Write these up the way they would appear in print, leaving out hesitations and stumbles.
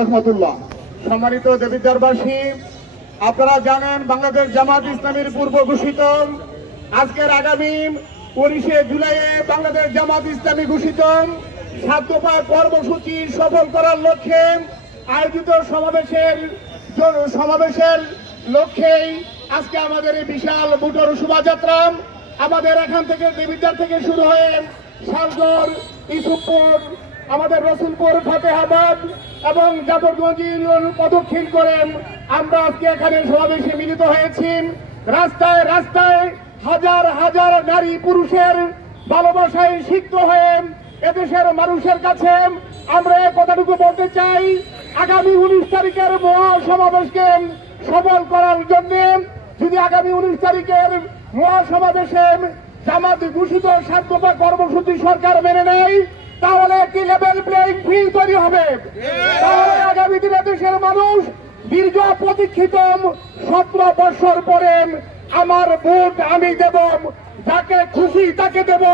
রহমতুল্লাহ। সম্মানিত দেবিদ্বারবাসী, আপনারা জানেন বাংলাদেশ জামাত ইসলামীর পূর্ব ঘোষিত আজকের আগামী 19শে জুলাইয়ে বাংলাদেশ জামাত ইসলামী ঘোষিত 7 দফা কর্মসূচি সফল করার লক্ষ্যে আয়োজিত সমাবেশের লক্ষ্যেই আজকে আমাদের এই বিশাল বুটোর শোভাযাত্রা আমাদের এখান থেকে দেবিদ্বার থেকে শুরু হয়ে শালগড়, ইসুফপুর, আমাদের রসুলপুর, ফতেহাবাদ এবং জাফরগঞ্জ ইউনিয়ন প্রদক্ষিণ করে আমরা আজকে এখানে সমাবেশে মিলিত হয়েছি। রাস্তায় রাস্তায় হাজার হাজার নারী পুরুষের ভালোবাসায় সিক্ত হয়ে এদেশের মানুষের কাছে আমরা এই কথাটুকু বলতে চাই, আগামী 19 তারিখের মহাসমাবেশকে সফল করার জন্য যদি আগামী 19 তারিখের মহাসমাবেশে জামাত ঘোষিত 7 দফা কর্মসূচি সরকার মেনে নেয়, তাহলে একটি লেভেল প্লেইং ফিল্ড তৈরি হবে। তাহলে আগামী দিনে দেশের মানুষ দীর্ঘ প্রতীক্ষিত 17 বছর পরে আমার ভোট আমি দেব, যাকে খুশি তাকে দেব,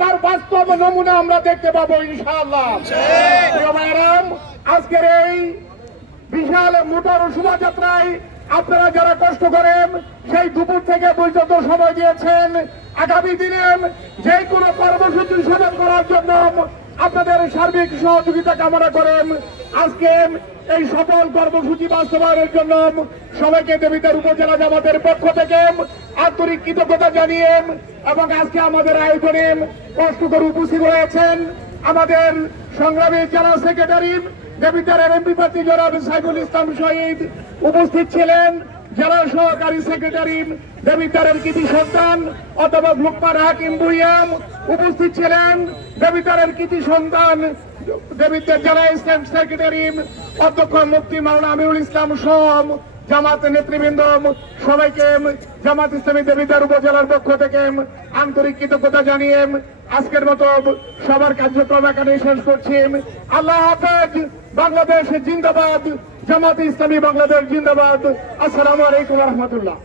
তার বাস্তব নমুনা আমরা দেখতে পাবো ইনশাআল্লাহ। আজকের এই বিশাল মোটর শোভাযাত্রায় আপনারা যারা কষ্ট করেন সেই দুপুর থেকে পর্যন্ত সময় দিয়েছেন, আগামী দিনে যে কোনো কর্মসূচি সফল করার জন্য আপনাদের সার্বিক সহযোগিতা কামনা করেন। আজকে এই সফল কর্মসূচি বাস্তবায়নের জন্য সবাইকে দেবিদ্বার উপজেলা জামাতের পক্ষ থেকে আন্তরিক কৃতজ্ঞতা জানিয়ে এবং আজকে আমাদের আয়োজনে কষ্ট করে উপস্থিত হয়েছেন আমাদের সংগ্রামী জেলা সেক্রেটারি দেবিদ্বারের এমপি প্রার্থী জনাব সাইফুল ইসলাম শহীদ উপস্থিত ছিলেন, জেলা সহকারী সেক্রেটারি দেবিদ্বারের কৃতি সন্তান অথবা লুকমান হাকিম বুইয়াম উপস্থিত ছিলেন, দেবিদ্বারের কৃতি সন্তান দেবিদ্বার জেলা ইসলাম সেক্রেটারি অধ্যক্ষ মুফতি মাওলানা আমিরুল ইসলাম সহ জামাত নেতৃবৃন্দ সবাইকে জামাত ইসলামী দেবিদ্বার উপজেলার পক্ষ থেকে আন্তরিক কৃতজ্ঞতা জানিয়ে আজকের মতো সবার কার্যক্রম এখানে শেষ করছি। আল্লাহ হাফেজ। বাংলাদেশ জিন্দাবাদ। জামাত ইসলামী বাংলাদেশ জিন্দাবাদ। আসসালামু আলাইকুম ওয়া রাহমাতুল্লাহ।